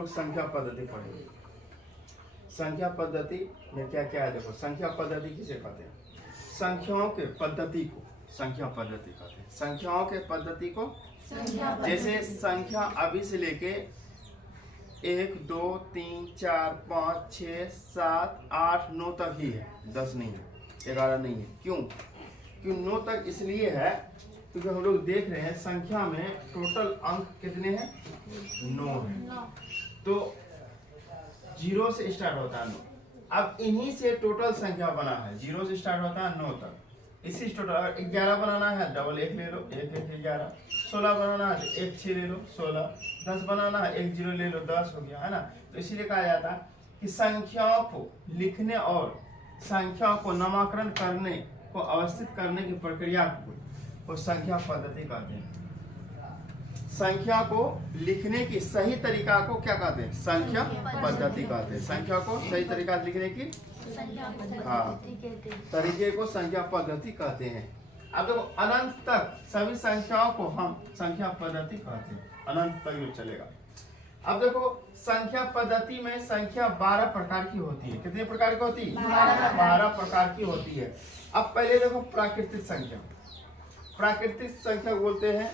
लोग संख्या पद्धति पढ़ेंगे। संख्या पद्धति में क्या क्या है देखो। संख्या पद्धति किसे कहते हैं? संख्याओं के पद्धति को संख्या पद्धति कहते हैं। संख्याओं के पद्धति को जैसे संख्या अभी से लेके 1 2 3 4 5 6 7 8 9 तक ही है, 10 नहीं है, 11 नहीं है। क्यों 9 तक इसलिए है क्योंकि हम लोग देख रहे हैं संख्या में टोटल अंक कितने हैं? 9 है। तो 0 से स्टार्ट होता है 9। अब इन्हीं से टोटल संख्या बना है। 0 से स्टार्ट होता है 9 तक। इसी टोटल अगर 11 बनाना है डबल 1 ले लो, 1 1 11। 16 बनाना है 1 6 ले लो 16। 10 बनाना है 1 0 ले लो 10 हो गया, है ना। तो इसीलिए कहा जाता है कि संख्याओं को लिखने और संख्याओं को नामकरण करने को अवस्थित करने की प्रक्रिया को संख्या पद्धति कहते हैं। संख्या को लिखने की सही तरीका को क्या कहते हैं? संख्या पद्धति कहते हैं। संख्या को सही तरीका से लिखने की तरीके को संख्या पद्धति कहते हैं। अब देखो अनंत तक सभी संख्याओं को हम संख्या पद्धति कहते हैं। अनंत तक जो चलेगा। अब देखो संख्या पद्धति में संख्या 12 प्रकार की होती है। कितने प्रकार की होती है? 12 प्रकार की होती है। अब पहले देखो प्राकृतिक संख्या। प्राकृतिक संख्या बोलते हैं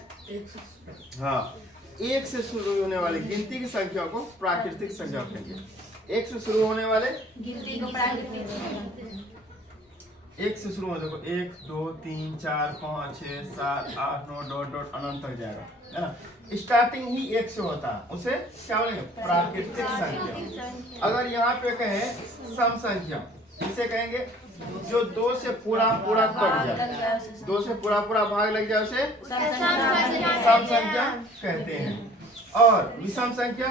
एक से शुरू होने वाली गिनती की संख्या को प्राकृतिक संख्या कहेंगे। एक से शुरू होने वाले गिनती को प्राकृतिक। एक से शुरू हो देखो 1 2 3 4 5 6 7 8 9 डॉट डॉट अनंत तक जाएगा, है ना। स्टार्टिंग ही 1 से होता है, उसे क्या बोलेंगे? प्राकृतिक संख्या। अगर यहाँ पे कहे सम संख्या, इसे कहेंगे जो 2 से पूरा कट जाए, 2 से पूरा भाग लग जाए उसे सम संख्या कहते हैं। और विषम संख्या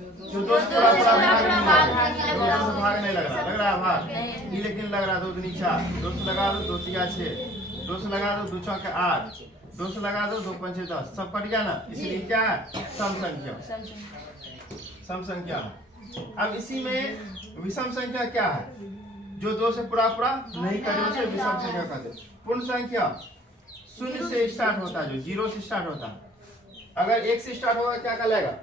जो 2 से पूरा भाग नहीं लग रहा भाग ये, लेकिन लग रहा 2 दूनी 4, 2 से लगा दो 2 तिया 6, 2 से लगा दो 2 चौके 8, 2 से लगा दो 2 पंचे 10, सब कट गया ना। इसलिए क्या है? सम संख्या। अब इसी में विषम संख्या क्या है? जो 2 से पूरा नहीं करे उसे विषम संख्या कहते हैं। पूर्ण संख्या 0 से स्टार्ट होता है, जो 0 से स्टार्ट होता है। अगर 1 से स्टार्ट होगा क्या कहलाएगा?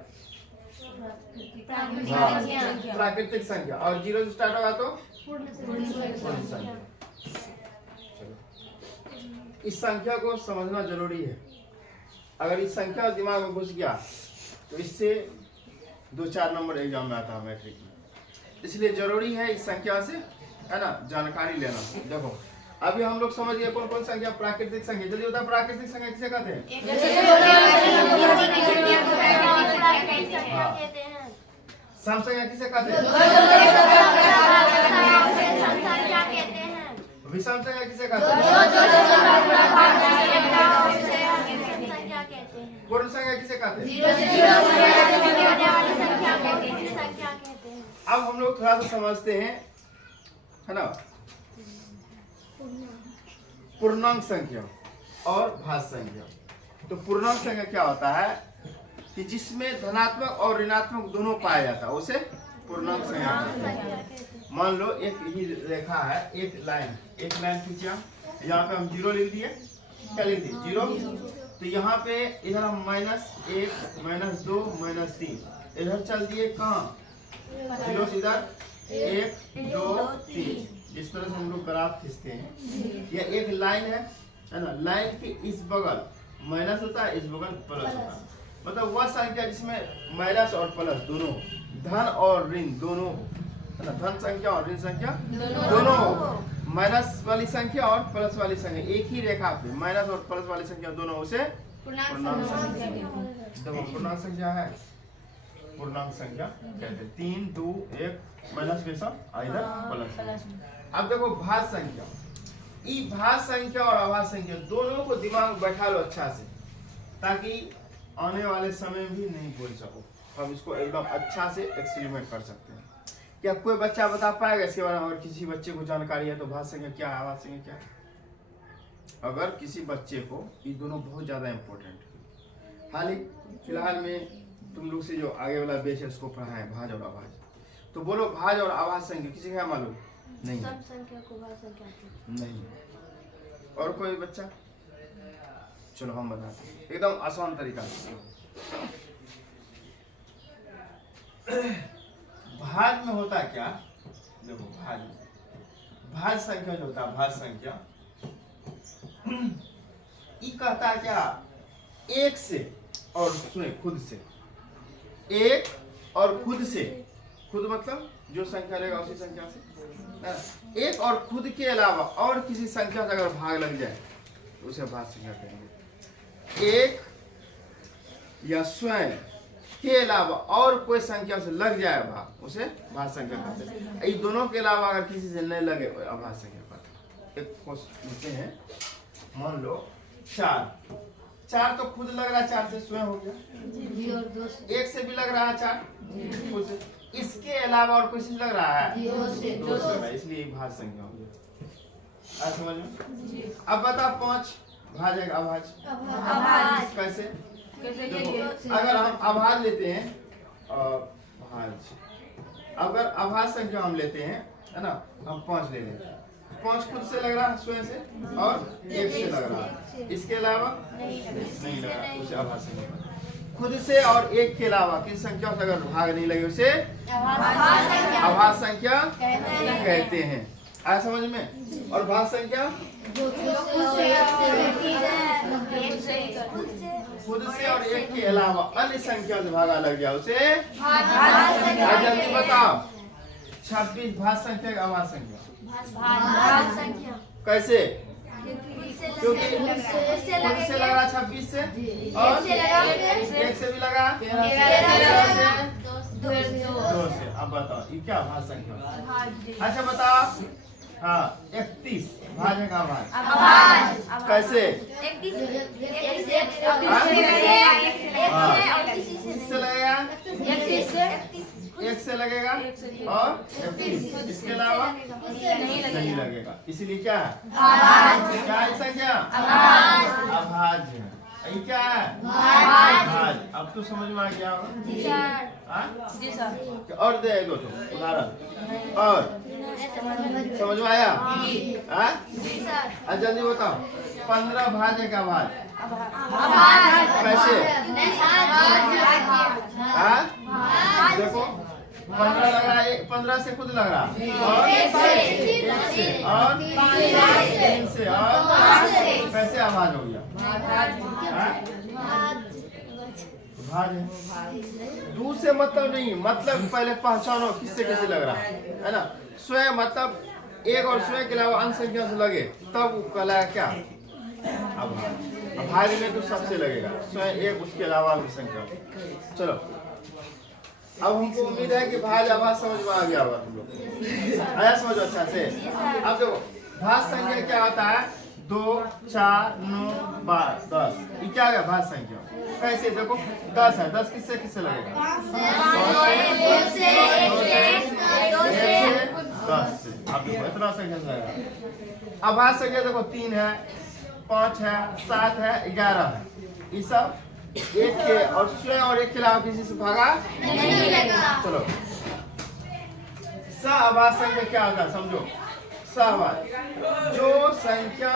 प्राकृतिक संख्या। और 0 से स्टार्ट होगा तो पूर्ण संख्या। इस संख्या को समझना जरूरी है। अगर इस संख्या दिमाग में घुस गया तो इससे 2-4 नंबर एग्जाम में आता है मैट्रिक में। इसलिए जरूरी है इस संख्या से, है ना, जानकारी लेना। देखो अभी हम लोग समझ गए कौन संख्या? प्राकृतिक संख्या। जल्दी बता, प्राकृतिक संख्या किसे कहते हैं? सम संख्या किसे कहते हैं? विषम संख्या किसे कहते हैं? पूर्ण संख्या किसे कहते हैं? अब हम लोग थोड़ा सा समझते हैं, है ना, पूर्णांक संख्या और भाज्य संख्या। तो पूर्णांक संख्या क्या होता है कि जिसमें धनात्मक और ऋणात्मक दोनों पाया जाता है उसे पूर्णांक संख्या कहते हैं। मान लो एक ही रेखा है, एक लाइन खींचा, यहाँ पे हम 0 लिख दिए। क्या लिख दिए? 0। तो यहाँ पे इधर हम -1 -2 -3 इधर चल दिए। कहाँ? 0 से इधर 1 2 3। जिस तरह से हम लोग ग्राफ खींचते हैं, यह एक लाइन है ना। लाइन के इस बगल माइनस होता है, इस बगल प्लस होता है। मतलब वह संख्या जिसमें माइनस और प्लस दोनों, धन और ऋण दोनों, है ना, धन संख्या और ऋण संख्या दोनों, माइनस वाली संख्या और प्लस वाली संख्या एक ही रेखा पे, माइनस और प्लस वाली संख्या दोनों, उसे पूर्णांक संख्या। देखो पूर्णांक संख्या है, पूर्णांक संख्या कहते हैं। 3 2 1 माइनस के साथ इधर प्लस। अब देखो भाज्य संख्या। ई भाज्य संख्या और अभाज्य संख्या दोनों को दिमाग में बैठा लो अच्छा से, ताकि आने वाले समय में भी नहीं भूल सको। हम इसको एकदम अच्छा से एक्सपेरिमेंट कर सकते हैं। क्या कोई बच्चा बता पाएगा इसके बारे में? अगर किसी बच्चे को जानकारी है तो भाज्य संख्या क्या है, अभाज्य संख्या क्या है? अगर किसी बच्चे को, ये दोनों बहुत ज्यादा इम्पोर्टेंट है। हाल ही फिलहाल में तुम लोग से जो आगे वाला बेस है उसको पढ़ा है भाज्य और अभाज्य। तो बोलो भाज्य और अभाज्य संख्या किसी का मालूम? नहीं। सम संख्या को भाज्य संख्या नहीं। और कोई बच्चा? चलो हम बताते हैं एकदम आसान तरीका से। भाज में होता क्या, देखो भाज संख्या जो होता है, भाज संख्या ये कहता है क्या, एक से और सुने खुद से, एक और खुद से, खुद मतलब जो संख्या लेगा उसी संख्या से, एक और खुद के अलावा और किसी संख्या से अगर भाग लग जाए तो उसे भाज संख्या कहेंगे। एक या स्वयं के अलावा और कोई संख्या से लग जाए भाग, उसे भाज संख्या कहते हैं। ये दोनों के अलावा अगर किसी से नहीं लगे अभाज संख्या कहते हैं। एक क्वेश्चन पूछते हैं, मान लो 4 तो खुद लग रहा है, 4 से स्वयं हो गया, जी और 2 से, 1 से भी लग रहा है 4 खुद से, इसके अलावा और कोई चीज लग रहा है 2 से, 2 से, इसलिए भाज संख्या हो गया। आज समझ में? अब बता 5 भाजेगा अभाज, अभाज कैसे? कैसे? अगर हम अभाज लेते हैं, भाज, अगर अभाज संख्या हम लेते हैं, है ना, हम 5 ले लेते हैं, 5 खुद से लग रहा है स्वयं से और 1 से लग रहा है, इसके अलावा नहीं लग रहा, उसे अभाज संख्या। खुद से और 1 के अलावा किसी संख्या से अगर भाग नहीं लगे उसे अभाज संख्या कहते हैं। आया समझ में? और भाज संख्या खुद से और 1 के अलावा अन्य संख्या से भागा लग जाए उसे जल्दी बताओ। 26 भाज संख्या का अभाज संख्या कैसे? क्योंकि खुद से लगा 26 से और 1 से भी लगा 2 से। अब बताओ ये क्या भाज संख्या? अच्छा बताओ, हाँ 31 भाजेगा भाज कैसे? किससे लगेगा? 1 से लगेगा और 31, इसके अलावा नहीं लगेगा, इसीलिए क्या है? क्या है संख्या? अभाज है। ये क्या है? भाज। अब तो समझ में आ गया होगा। और दे दो तो उदाहरण, और समझ में आया? जल्दी बताओ। 15 भाजे का भाज कैसे? देखो 15 लग रहा है, 15 से खुद लग रहा और 1 से और 3 से और कैसे आवाज हो गया? भाज है। दूर से मतलब नहीं, मतलब पहले पहचानो किससे कैसे लग रहा है ना। स्वयं मतलब 1 और स्वयं के अलावा अन्य संख्या से लगे तब वो कहलाया क्या? अभाज में तो सबसे लगेगा, स्वयं 1 उसके अलावा भी संख्या। चलो अब हमको उम्मीद है कि भाज अभाज समझ में आ गया होगा तुम लोग। आया समझो अच्छा से? अब देखो भाज संख्या क्या होता है? 2, 4, 9, 12, 10। ये क्या है भाज संख्या? कैसे? देखो 10 है, 10 किससे किससे लगेगा? 10 से। अब देखो इतना संख्या से लगेगा। अभाज संख्या देखो 3 है, 5 है, 7 है, 11 है, ये सब 1 के और स्वयं और 1 के अलावा किसी से भागा नहीं लगेगा। चलो सहअभाज संख्या क्या होता है समझो। सहअभाज जो संख्या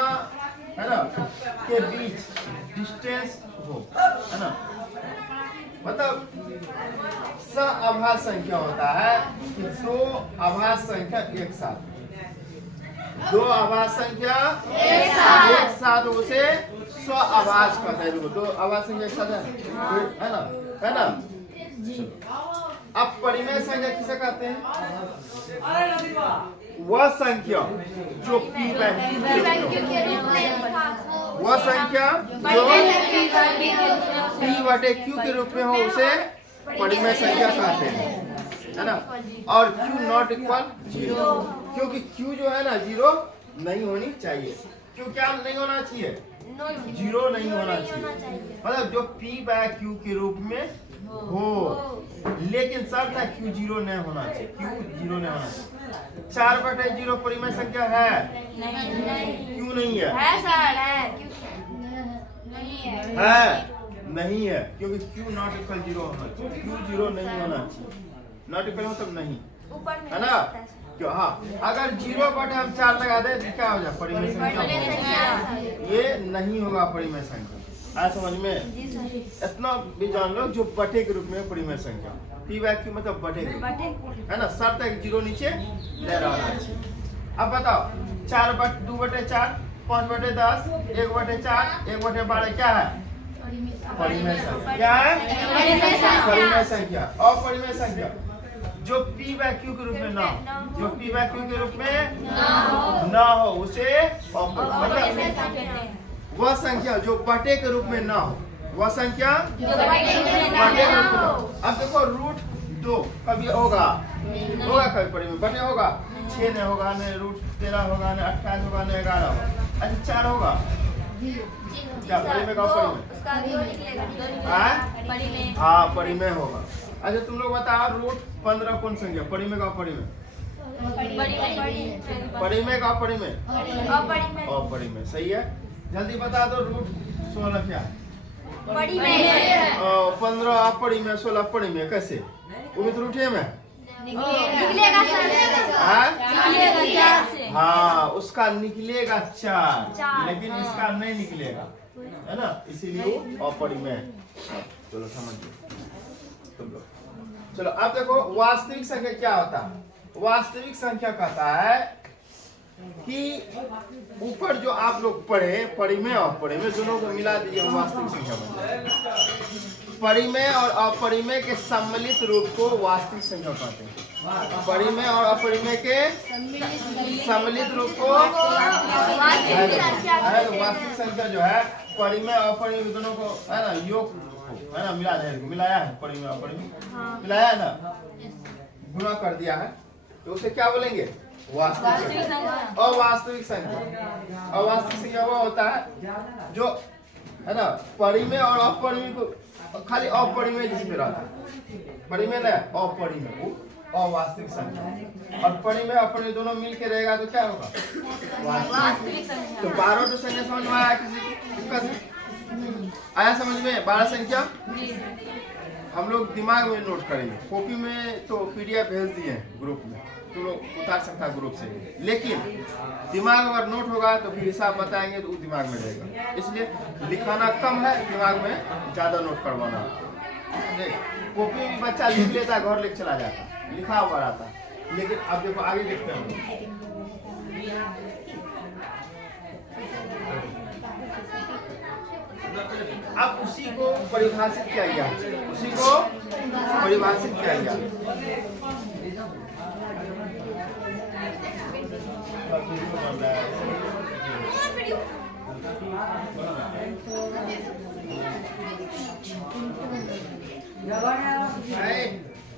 है ना के बीच डिस्टेंस हो, है ना, मतलब सहअभाज संख्या होता है कि 2 अभाज संख्या एक साथ, 2 अभाज संख्या एक साथ उसे स्वअभाज कहते हैं। 2 अभाज संख्या एक साथ है ना, है ना। अब परिमेय संख्या किसे कहते हैं? वह संख्या जो P बाय वह संख्या जो P/Q के रूप में हो उसे परिमेय संख्या कहते हैं, है ना। और Q नॉट इक्वल 0, क्योंकि Q जो है ना 0 नहीं होनी चाहिए। Q क्या नहीं होना चाहिए? 0 नहीं होना चाहिए, मतलब जो P/Q के रूप में हो, लेकिन शर्त है Q 0 नहीं होना चाहिए। Q 0 नहीं होना चाहिए। 4/0 परिमेय संख्या है? क्यों नहीं है? नहीं है, क्योंकि Q नॉट इक्वल 0 होना चाहिए। Q 0 नहीं होना चाहिए, नॉट इक्वल मतलब नहीं, है ना। क्यों? हाँ, अगर 0 हम 4 लगा दे तो क्या हो जाए? परिमेय संख्या। ये नहीं होगा परिमेय संख्या। आया समझ में? इतना भी जान लो जो बटे के रूप में परिमेय संख्या। पी वैक्यू मतलब बटे है ना, शर्त है कि 0 नीचे ले रहा है। अब बताओ 2/4, 5/10, 1/4, 1/12 क्या है? परिमेय संख्या। क्या है? परिमेय संख्या। अपरिमेय संख्या जो पी वैक्यू के रूप में ना हो, जो पी वैक्यू के रूप में ना हो उसे मतलब वह संख्या जो बटे के रूप में ना हो, वह संख्या बटे के रूप में। अब देखो √2 कभी होगा कभी परिमेय, बटे होगा 6 नहीं होगा, नहीं √13 होगा, नहीं 28 होगा, नहीं 11 होगा। अच्छा 4 होगा क्या? परिमेय का परिमेय? हाँ परिमेय होगा। अच्छा तुम लोग बताओ √15 कौन संख्या? परिमेय का परिमेय? परिमेय का परिमेय? अपरिमेय। सही है। जल्दी बता दो √16 क्या है? 15 अपरिमेय, 16 परिमेय। कैसे? वो भी तो रूठे में हाँ उसका निकलेगा 4 लेकिन इसका नहीं निकलेगा, है ना, इसीलिए वो अपरिमेय। चलो समझिए तुम लोग। चलो अब देखो वास्तविक संख्या क्या होता है? वास्तविक संख्या कहता है कि ऊपर जो आप लोग पढ़े परिमेय और अपरिमेय दोनों को मिला दीजिए, वास्तविक संख्या बन जाएगी। परिमेय और अपरिमेय के सम्मिलित रूप को वास्तविक संख्या कहते हैं। परिमेय और अपरिमेय के सम्मिलित रूप को वास्तविक संख्या जो है परिमेय और अपरिमेय दोनों को है ना योग है ना मिलाया है, परिमेय और अपरिमेय मिलाया है ना, गुणा कर दिया है, तो उसे क्या बोलेंगे? वास्तविक संख्या। अवास्तविक संख्या, अवास्तविक संख्या वो होता है जो है ना परिमेय और अपरिमेय को खाली अपरिमेय जिसमें रहता है, परिमेय ना अपरिमेय वो अवास्तविक संख्या, और परिमेय अपरिमेय दोनों मिल के रहेगा तो क्या होगा? वास्तविक संख्या। तो 12 तो संख्या समझ में आया? किसी को दिक्कत आया समझ में? 12 संख्या हम लोग दिमाग में नोट करेंगे, कॉपी में तो PDF भेज दिए ग्रुप में, तो लोग उतार सकता है ग्रुप से, लेकिन दिमाग अगर नोट होगा तो फिर हिसाब बताएंगे तो दिमाग में रहेगा, इसलिए लिखाना कम है, दिमाग में ज्यादा नोट करवाना। कॉपी में बच्चा लिख लेता है, घर लेके चला जाता है, लिखा हुआ रहता है, लेकिन अब देखो आगे देखते हैं। अब उसी को परिभाषित किया गया, उसी को परिभाषित किया गया।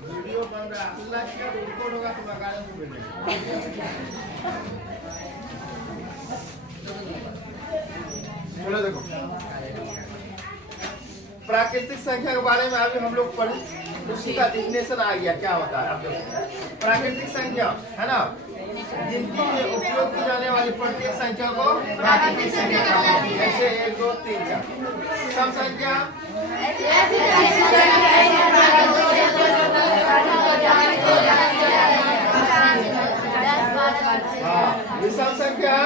वीडियो बन रहा है, रिकॉर्ड होगा तो चलो देखो प्राकृतिक संख्या के बारे में अभी हम लोग पढ़े, उसी का डिफिनेशन आ गया। क्या होता है? प्राकृतिक संख्या है ना, गिनती में उपयोग की जाने वाली प्रत्येक संख्या को प्राकृतिक संख्या कहते हैं। जैसे 1 2 3 4। सम संख्या विषम संख्या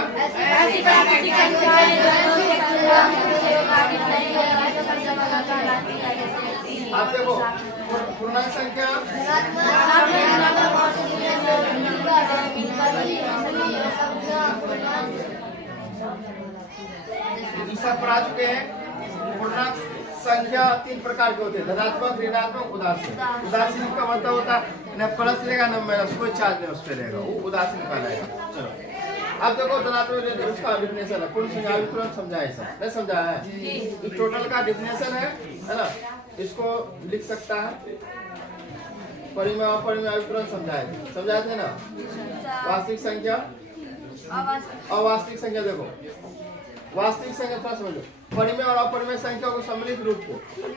आप देखो पूर्णांक संख्या सब पढ़ा चुके हैं। पूर्णांक संख्या 3 प्रकार के होते हैं, धनात्मक, ऋणात्मक, उदासीन। उदासीन का मतलब होता है न प्लस रहेगा न माइनस, कोई चार्ज नहीं उस पर रहेगा, वो उदासीन कहलाएगा। चलो अब देखो धनात्मक उसका डिफिनेशन है, पूर्ण संख्या तुरंत समझाया, सब नहीं समझाया है, ये टोटल का डिफिनेशन है ना, इसको लिख सकता है। परिमेय अपरिमेय तुरंत समझाए थे ना। वास्तविक संख्या अवास्तविक संख्या, देखो वास्तविक संख्या थोड़ा समझो, परिमेय और अपरिमेय संख्या को सम्मिलित रूप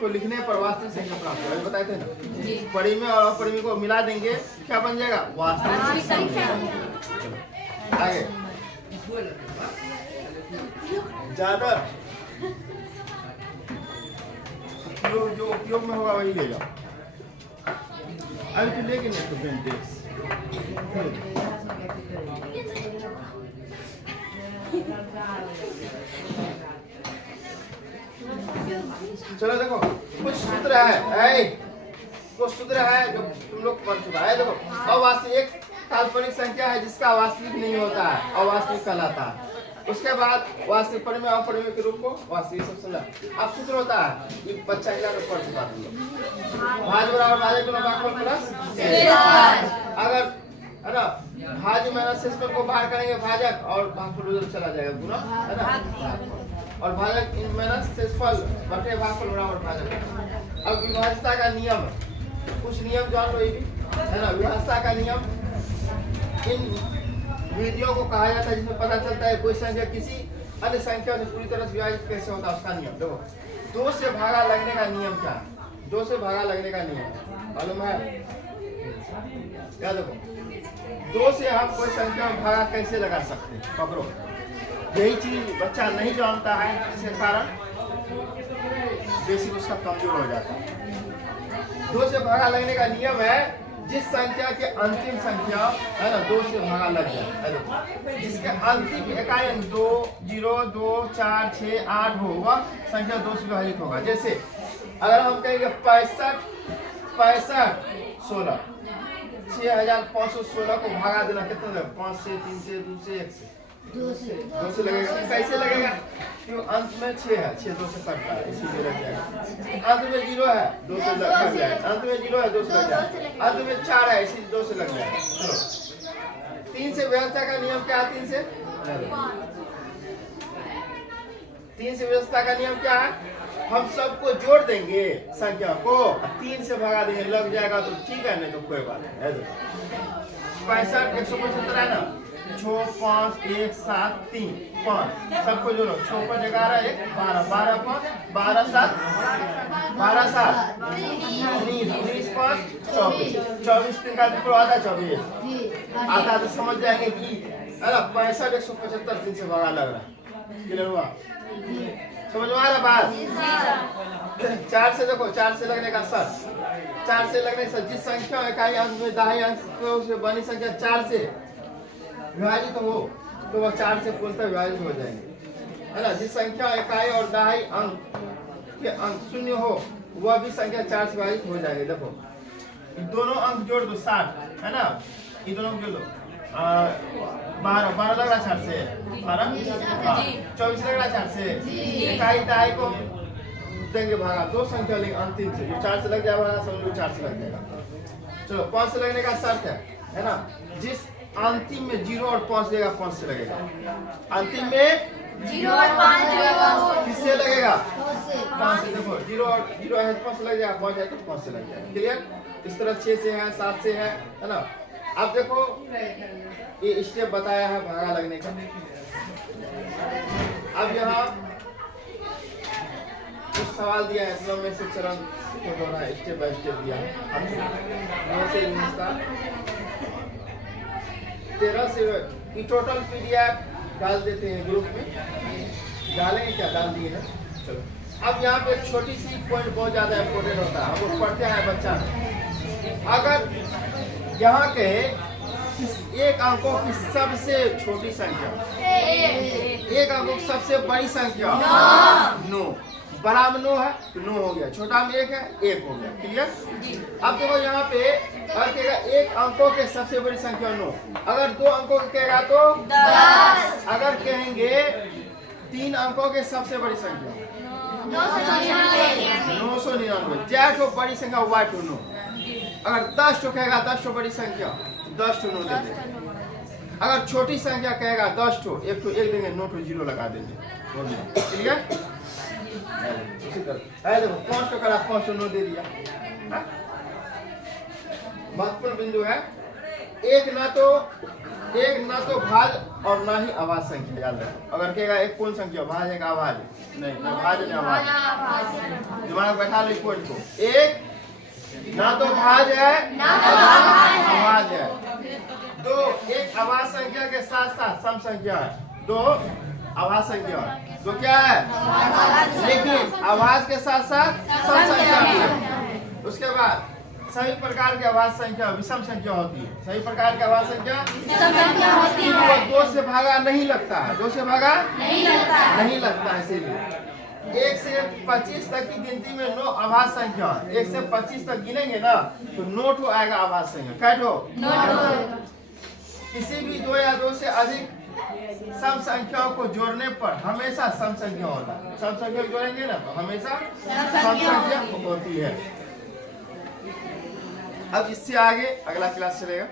को लिखने पर वास्तविक संख्या प्राप्त होगा, बताए थे ना। परिमेय और अपरिमेय को मिला देंगे क्या बन जाएगा? वास्तविक संख्या। आगे ज्यादा जो उपयोग में होगा वही ले जाओ, अभी तो लेके नहीं तो बेंटेक्स। चलो देखो कुछ सूत्र है, उसको सूत्र है जो तुम लोग पढ़ चुका है। देखो अवास्तविक एक काल्पनिक संख्या है जिसका वास्तविक नहीं होता है, अवास्तविक कहलाता है। उसके बाद वास्तविक परिमेय अपरिमेय के रूप को वास्तविक सब समझा। अब सूत्र होता है ये बच्चा हिला कर पढ़ चुका तुम लोग, भाज्य बराबर भाज्य गुना भागफल प्लस अगर है ना भाज्य माइनस शेषफल को बाहर करेंगे भाजक और भागफल उधर चला जाएगा गुना है ना, और भाजक माइनस शेषफल बटे भागफल बराबर भाजक। अब विभाज्यता का नियम, कुछ नियम जान लो ये भी है ना। विभाज्यता का नियम इन विधियों को कहा जाता है जिसमें पता चलता है कोई संख्या किसी अन्य संख्या से पूरी तरह से विभाजित कैसे होता है उसका नियम। देखो 2 से भागा लगने का नियम क्या है? 2 से भागा लगने का नियम मालूम है क्या? देखो 2 से हम कोई संख्या में भागा कैसे लगा सकते हैं, पकड़ो। यही चीज बच्चा नहीं जानता है, इसके कारण बेसिक उसका कमजोर हो जाता है। 2 से भागा लगने का नियम है जिस संख्या के अंतिम संख्या है ना 2 से भागा लग जाए, जिसके अंतिम इकाई 2, 0, 2, 4, 6, 8 हो वह संख्या 2 से विभाजित होगा। जैसे अगर हम कहेंगे 65, 16 6516 को भागा देना कितना लगेगा? 5 से, 3 से, 2 से, 1 से, 2 से लगेगा। कैसे लगेगा? क्यों अंत में 6 है, 6 2 से कटता है इसीलिए लग जाएगा। अंत में 0 है 2 से लग जाएगा, अंत में 0 है 2 से लग जाएगा, अंत में 4 है इसीलिए 2 से लग जाएगा। चलो 3 से व्यवस्था का नियम क्या है? 3 से व्यवस्था का नियम क्या है? हम सबको जोड़ देंगे संख्या को, 3 से भगा देंगे, लग जाएगा तो ठीक है, नहीं तो कोई बात नहीं है। 65 175 है ना, 6 5 1 7 3 5 सबको जोड़ो। 6 5 11 1 12 12 5 12 7 12 7 19 5 24 24 3 का टुकड़ा आधा 24 आता तो समझ जाएंगे कि है ना 65 175 3 से भगा लग रहा है। क्लियर हुआ? समझ में आ रहा बात? 4 से देखो, 4 से लगने का सर, 4 से लगने से जिस संख्या इकाई अंक में दाहिने अंक से बनी संख्या 4 से विभाजित हो तो वह 4 से पूर्णतः विभाजित हो जाएंगे, है ना। जिस संख्या इकाई और दहाई अंक के अंक 0 हो वह भी संख्या 4 से विभाजित हो जाएगी। देखो दोनों अंक जोड़ दो 60 है ना, ये दोनों जोड़ दो 12 लग रहा 4 से 12 24 लग रहा 4 से, इकाई दहाई को देंगे भागा 2 संख्या लेंगे अंतिम से, जो 4 से लग जाएगा समझ लो 4 से लग जाएगा। चलो 5 से लगने का शर्त है ना, जिस अंतिम में 0 और 5 देगा 5 से लगेगा, अंतिम में 0 और 5 किससे लगेगा? 5 से। देखो 0 और 0 है तो 5 से लग जाएगा, 5 है तो 5 से लग जाएगा। क्लियर? इस तरह 6 से है 7 से है ना। अब देखो ये स्टेप बताया है भागा लगने का। अब यहाँ कुछ सवाल दिया है, इसमें में से चरण को दोहरा स्टेप बाय स्टेप दिया है। 13 से ये टोटल पीडीएफ डाल देते हैं ग्रुप में, डालेंगे क्या? डाल दिए हैं। चलो अब यहाँ पे छोटी सी पॉइंट बहुत ज्यादा इम्पोर्टेंट होता है, हम लोग पढ़ते हैं बच्चा। अगर यहाँ के एक अंकों की सबसे छोटी संख्या, एक अंकों की सबसे बड़ी संख्या 9, बड़ा में 9 है तो 9 हो गया, छोटा में 1 है 1 हो गया। क्लियर? अब देखो यहाँ पे अगर कहेगा एक अंकों के सबसे बड़ी संख्या 9, अगर 2 अंकों के कहेगा तो 10, अगर कहेंगे 3 अंकों के सबसे बड़ी संख्या 999, जैठ हो बड़ी संख्या वाट हो 9, अगर 10 तो कहेगा 10 तो बड़ी संख्या 10 तो 9 दे देंगे, अगर छोटी संख्या कहेगा 10 तो 1 देंगे, 9 तो 0 लगा देंगे। क्लियर? देखो 5 तो करा 5 तो 9 दे दिया। महत्वपूर्ण बिंदु है, एक ना तो भाज और ना ही अभाज्य संख्या, याद रखो। अगर कहेगा एक कौन संख्या भाज है अभाज्य नहीं, ना भाज ना अभाज्य, दिमाग में बैठा लो पॉइंट को। एक ना तो भाज है ना अभाज्य है, 2 एक अभाज्य संख्या के साथ साथ सम संख्या है, 2 अभाज्य संख्या है, तो क्या है? लेकिन अभाज्य के साथ साथ सम संख्या भी है। उसके बाद सभी प्रकार की अभाज्य संख्या विषम संख्या होती है, सभी प्रकार की अभाज्य संख्या होती है, 2 से भागा नहीं लगता है, 2 से भागा नहीं लगता है, इसीलिए 1 से 25 तक की गिनती में 9 आभास संख्या है। 1 से 25 तक गिनेंगे ना तो 9 ठो आएगा आभास संख्या। कै ठो? किसी भी 2 या 2 से अधिक सम संख्याओं को जोड़ने पर हमेशा सम संख्या होता है। सम संख्या जोड़ेंगे ना तो हमेशा सम संख्या होती है। अब इससे आगे अगला क्लास चलेगा।